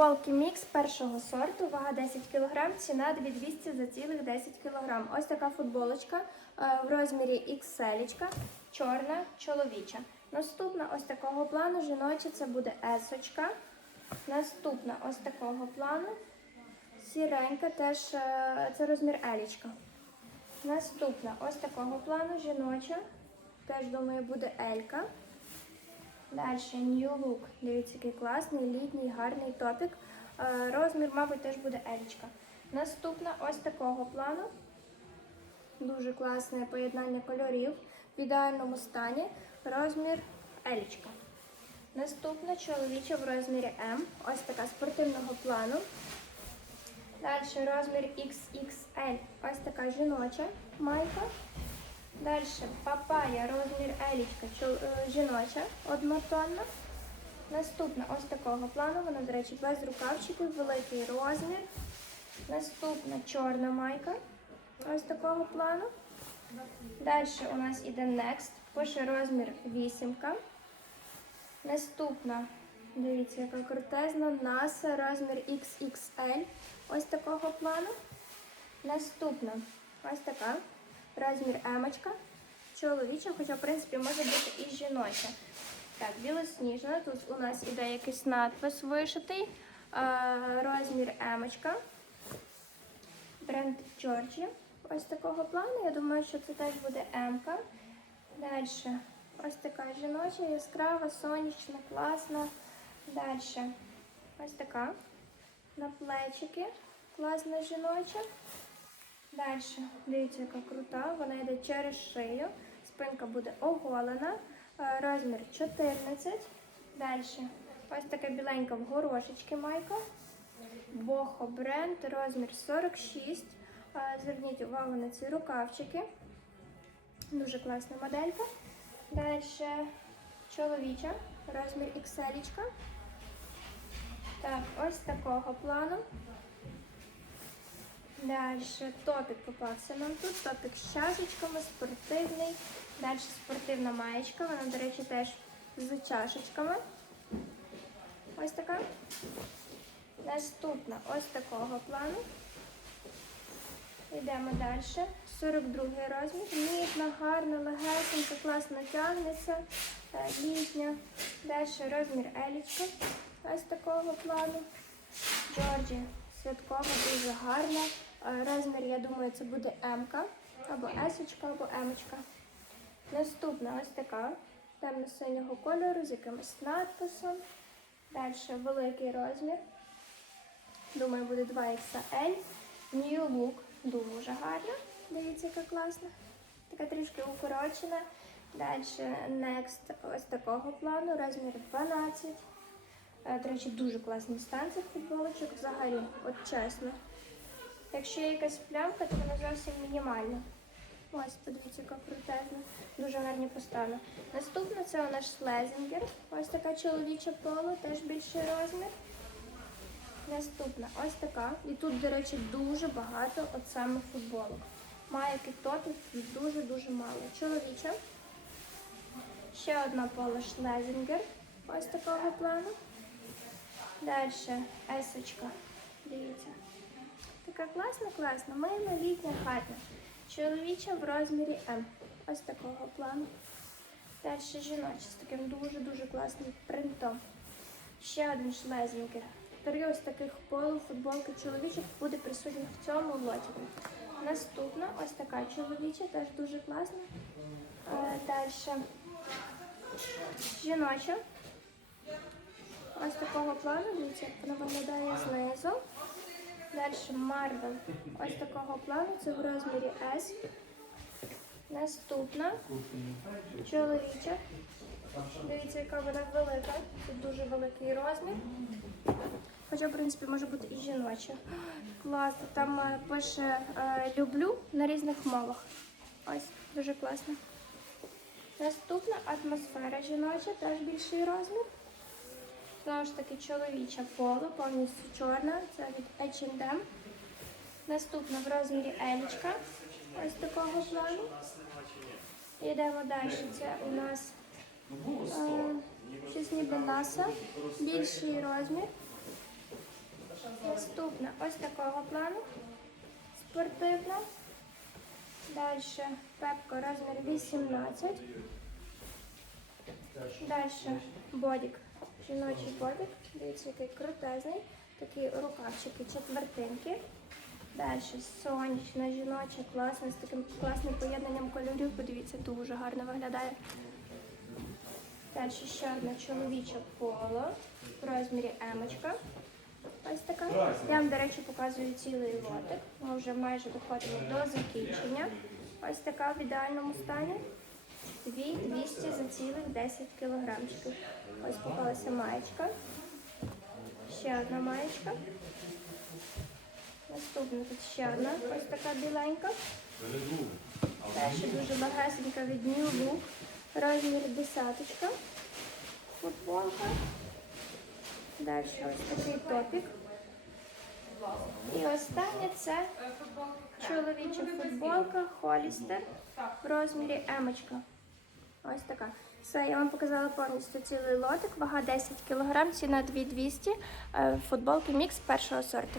Футболки мікс першого сорту, вага 10 кг, ціна 2200 за цілих 10 кг. Ось така футболочка е, в розмірі XL, чорна, чоловіча. Наступна ось такого плану жіноча це буде есочка. Наступна ось такого плану. Сіренька, теж е, це розмір елічка. Наступна ось такого плану жіноча. Теж, думаю, буде елька. Далі New Look. Дивіться, який класний, літній, гарний топік. Е, Розмір, мабуть, теж буде елічка. Наступна ось такого плану. Дуже класне поєднання кольорів в ідеальному стані. Розмір елічка. Наступна чоловіча в розмірі М. Ось така спортивного плану. Далі розмір XXL. Ось така жіноча майка. Далі папая, розмір елічка, е, жіноча, однотонна. Наступна ось такого плану, вона, до речі, без рукавчиків, великий розмір. Наступна чорна майка, ось такого плану. Далі у нас іде Next, пише розмір вісімка. Наступна, дивіться, яка крутезна, NASA, розмір XXL, ось такого плану. Наступна, ось така, розмір емочка, чоловіча, хоча, в принципі, може бути і жіноча. Так, білосніжна, тут у нас іде якийсь надпис вишитий, е, розмір емочка, бренд Джорджі, ось такого плану. Я думаю, що це теж буде емка. Далі ось така жіноча, яскрава, сонячна, класна. Далі ось така на плечики, класна жіноча. Далі, дивіться, яка крута, вона йде через шию, спинка буде оголена, е, розмір 14. Далі, ось така біленька в горошечки майка. Бохо бренд, розмір 46. Е, Зверніть увагу на ці рукавчики. Дуже класна моделька. Далі чоловіча, розмір XL. Так, ось такого плану. Далі топік попався нам тут. Топік з чашечками, спортивний. Далі спортивна маєчка. Вона, до речі, теж з чашечками. Ось така. Наступна ось такого плану. Йдемо далі. 42 розмір. Мідна, гарна, легесенька, класно тягнеться. Е, Літня. Далі розмір елічка. Ось такого плану. Джорджі. Святкова, дуже гарна. Е, Розмір, я думаю, це буде М або С, або М. Наступна ось така темно-синього кольору з якимось надписом. Далі великий розмір. Думаю, буде 2XL. New Look. Дуже гарна. Дивіться, яка класна. Така трішки укорочена. Далі Next ось такого плану, розмір 12. Е, До речі, дуже класний стан цих футболочок взагалі, от чесно. Якщо є якась плямка, то вона зовсім мінімальна. Ось, подивіться, яка крутезна. Дуже гарні постави. Наступна це у нас шлезінгер. Ось така чоловіча поло, теж більший розмір. Наступна ось така. І тут, до речі, дуже багато от саме футболок. Має топів дуже-дуже мало. Чоловіча. Ще одна поло шлезінгер. Ось такого плану. Далі есочка. Дивіться. Така класна, класна. Мильна літня хатня. Чоловіча в розмірі М. Ось такого плану. Далі жіноча з таким дуже-дуже класним принтом. Ще один шлезінкер. Три ось таких полу футболки чоловічих буде присутніх в цьому лоті. Наступна ось така чоловіча, теж дуже класна. Е, Далі жіноча. Ось такого плану, дивіться, вона виглядає знизу. Далі Марвел. Ось такого плану, це в розмірі S. Наступна чоловіча. Дивіться, яка вона велика. Тут дуже великий розмір. Хоча, в принципі, може бути і жіноча. Класно. Там е, пише е, люблю на різних мовах. Ось, дуже класно. Наступна атмосфера жіноча, теж більший розмір. Знову ж таки, чоловіча поло, повністю чорна, це від H&M. Наступна в розмірі Елічка, ось такого плану. Йдемо далі. Це у нас е, щось ніби наса, більший розмір. Наступна ось такого плану. Спортивна. Далі пепко розмір 18. Далі бодік. Жіночий бодік. Дивіться, який крутезний. Такі рукавчики, четвертинки. Далі сонячна, жіноча, класна, з таким класним поєднанням кольорів. Подивіться, дуже гарно виглядає. Далі ще одна чоловіча поло в розмірі емочка. Ось така. Я вам, до речі, показую цілий лотик. Ми вже майже доходимо до закінчення. Ось така в ідеальному стані. 2200 за цілих 10 кілограмчиків. Ось попалася маєчка. Ще одна маєчка. Наступна тут ще одна, ось така біленька. Теж дуже багасенька від New Look. Розмір десяточка. Футболка. Далі ось такий топік. І останнє це чоловіча футболка Холістер в розмірі емочка. Ось така. Все, я вам показала повністю цілий лотик, вага 10 кг, ціна 2200, е, футболки мікс першого сорту.